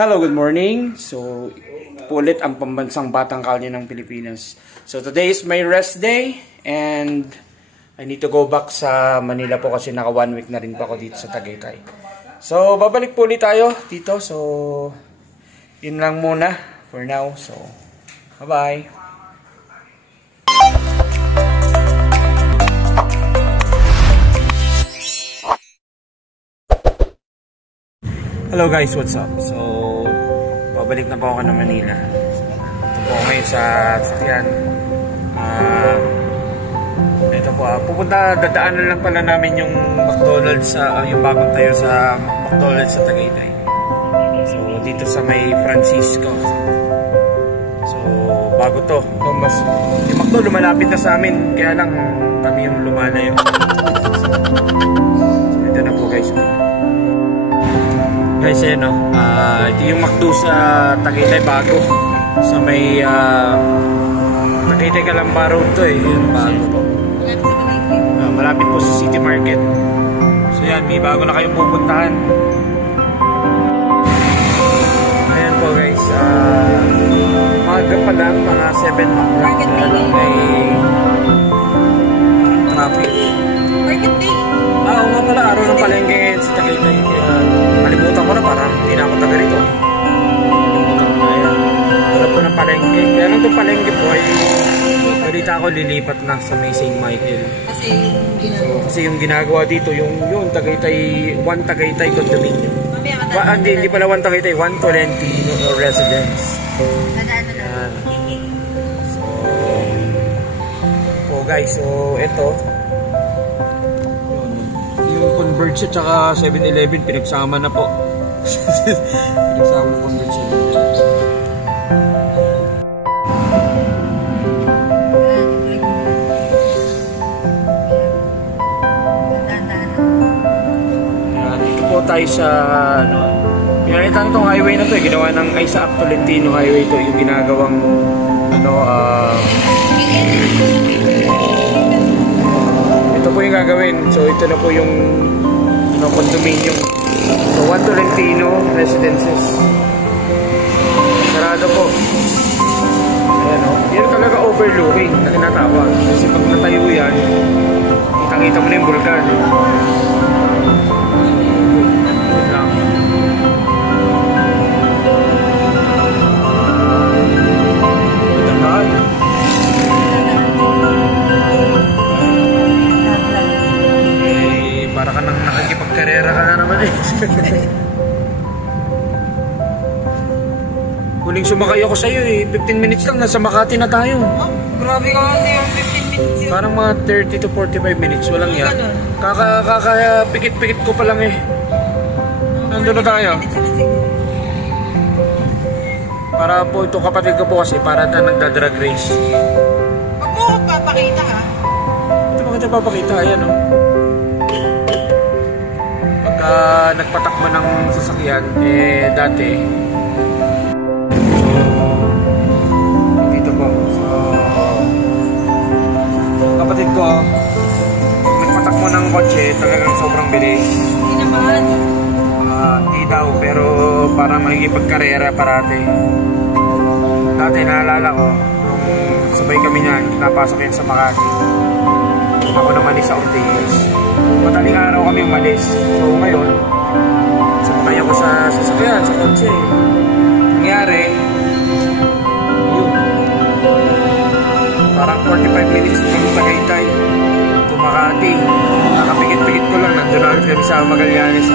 Hello, good morning. So, ulit ang pambansang batang kalye ng Pilipinas. So, today is my rest day and I need to go back sa Manila po kasi naka 1 week na rin pa ako dito sa Tagaytay. So, babalik po ulit tayo dito. So, yun lang muna for now. So, bye-bye. Hello guys, what's up? So, pabalik na po ako ng Manila. Ito po ako ngayon sa sasakyan. Ito po, dadaanan lang pala namin yung McDonald's, yung bagong tayo sa McDonald's sa Tagaytay. So, dito sa may Francisco. So, bago to. Yung McDo lumalapit na sa amin, kaya lang kami yung lumalayo. So, ito na po guys. Guys, ito yung McDo sa Tagaytay bago. Sa may Tagaytay Calamba Road to yung bago po. Malapit po sa City Market. So yan, may bago na kayong pupuntahan. Ayan po guys, maga pa lang, mga 7 o'clock. Kaya lang may traffic. Market day. Oo nga pala, araw ng palengke ngayon sa Tagaytay. Kalimutan ko na, parang hindi na ako taga rito. Kalimutan ko na yan. Wala po ng palengke. Kaya lang itong palengke po ay balita ako lilipat na sa may St. Michael. Kasi yung ginagawa dito, yung Tagaytay, 1 Tagaytay condominium. Hindi pala 1 Tagaytay, 1 Tolentino residence. Yan. So guys, so ito. Yung Converge at saka 7-Eleven pinagsama na po. Pinagsama yung Converge. Dito po tayo sa pinalitan itong highway na to, ginawa ng Isaac Tolentino highway to, yung ginagawang ito po yung gagawin. So ito na po yung condominium. So 1 Tolentino residences. Sarado po. Ayan o. Yan talaga overlooking na tinatawag. Kasi pag natayo yan, kitang-kita mo na yung bulkan. Para ka nang nakikipagkarera ka na naman eh. Huling sumakay ako sa'yo eh. 15 minutes lang, nasa Makati na tayo. Oh, grabe ka hindi yung 15 minutes yun. Parang mga 30 to 45 minutes, walang yan. Pikit-pikit ko pa lang eh. Nandun na tayo. Para po ito kapatid ko po kasi, para na nagda-drag race. Huwag mo papakita ha. Ito ba kita papakita? Ayan o. Nagpatakbo ng sasakyan dati dito po kapatid ko nagpatakbo ng kotse talagang sobrang bilis. Hindi naman hindi daw pero para makikipagkarera parati. Dati naalala ko nung sabay kami niyan napasok yan sa Makati, ako naman sa Ortigas. Madaling araw kami umalis. So ngayon, sumakay ako sa sasakyan, sa kotse. Nangyari, yun. Parang 45 minutes from Tagaytay to Makati. Nakapikit-pikit ko lang. Nandun na kami sa Magallanes.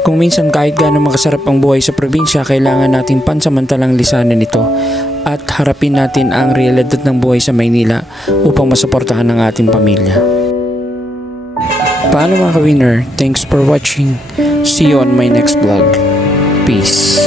Kung minsan kahit gaano makasarap ang buhay sa probinsya, kailangan natin pansamantalang lisanin ito at harapin natin ang realidad ng buhay sa Maynila upang masuportahan ang ating pamilya. Paano mga ka-winner? Thanks for watching. See you on my next vlog. Peace.